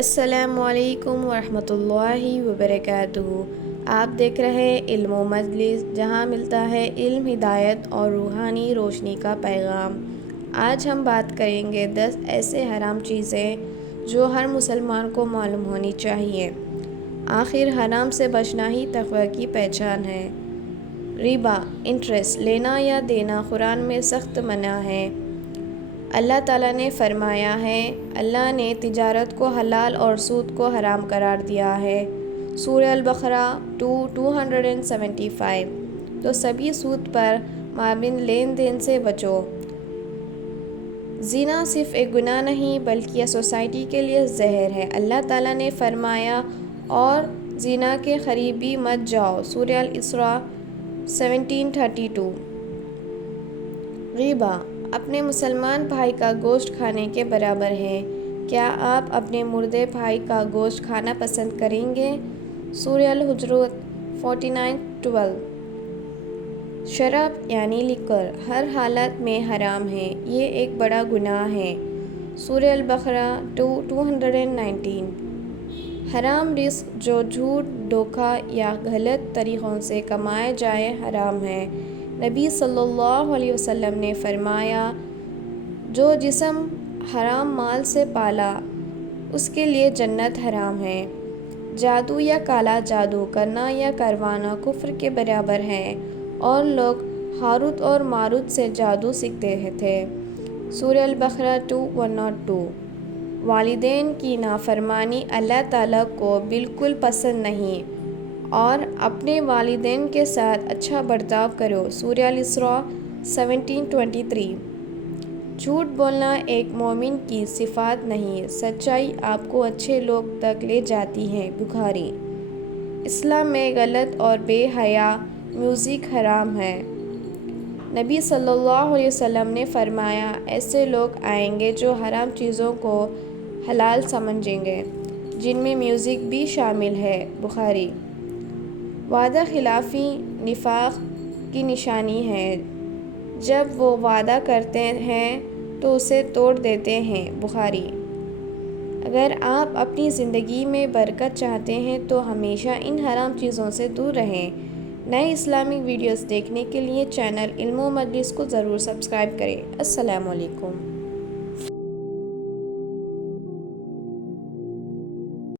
السلام علیکم ورحمۃ اللہ وبرکاتہ۔ آپ دیکھ رہے ہیں علم و مجلس، جہاں ملتا ہے علم، ہدایت اور روحانی روشنی کا پیغام۔ آج ہم بات کریں گے 10 ایسے حرام چیزیں جو ہر مسلمان کو معلوم ہونی چاہیے۔ آخر حرام سے بچنا ہی تقوی کی پہچان ہے۔ ربا، انٹرسٹ لینا یا دینا قرآن میں سخت منع ہے۔ اللہ تعالیٰ نے فرمایا ہے، اللہ نے تجارت کو حلال اور سود کو حرام قرار دیا ہے۔ سورہ البقرہ 275۔ تو سبھی سود پر مبنی لین دین سے بچو۔ زنا صرف ایک گناہ نہیں بلکہ یہ سوسائٹی کے لیے زہر ہے۔ اللہ تعالیٰ نے فرمایا، اور زنا کے قریب بھی مت جاؤ۔ سورہ الاسراء 1732۔ غیبہ اپنے مسلمان بھائی کا گوشت کھانے کے برابر ہے۔ کیا آپ اپنے مردے بھائی کا گوشت کھانا پسند کریں گے؟ سورہ الحجرات 49:12۔ شراب یعنی لیکر ہر حالت میں حرام ہے، یہ ایک بڑا گناہ ہے۔ سورہ البقرہ 219۔ حرام رزق جو جھوٹ، دھوکہ یا غلط طریقوں سے کمایا جائے حرام ہے۔ نبی صلی اللہ علیہ وسلم نے فرمایا، جو جسم حرام مال سے پالا اس کے لیے جنت حرام ہے۔ جادو یا کالا جادو کرنا یا کروانا کفر کے برابر ہے، اور لوگ ہاروت اور ماروت سے جادو سیکھتے تھے۔ سورہ البقرہ 2:102۔ والدین کی نافرمانی اللہ تعالیٰ کو بالکل پسند نہیں، اور اپنے والدین کے ساتھ اچھا برتاؤ کرو۔ سورہ الاسراء 17:23۔ جھوٹ بولنا ایک مومن کی صفات نہیں، سچائی آپ کو اچھے لوگ تک لے جاتی ہے۔ بخاری۔ اسلام میں غلط اور بے حیا میوزک حرام ہے۔ نبی صلی اللہ علیہ وسلم نے فرمایا، ایسے لوگ آئیں گے جو حرام چیزوں کو حلال سمجھیں گے، جن میں میوزک بھی شامل ہے۔ بخاری۔ وعدہ خلافی نفاق کی نشانی ہے۔ جب وہ وعدہ کرتے ہیں تو اسے توڑ دیتے ہیں۔ بخاری۔ اگر آپ اپنی زندگی میں برکت چاہتے ہیں تو ہمیشہ ان حرام چیزوں سے دور رہیں۔ نئے اسلامک ویڈیوز دیکھنے کے لیے چینل علم و مجلس کو ضرور سبسکرائب کریں۔ السلام علیکم۔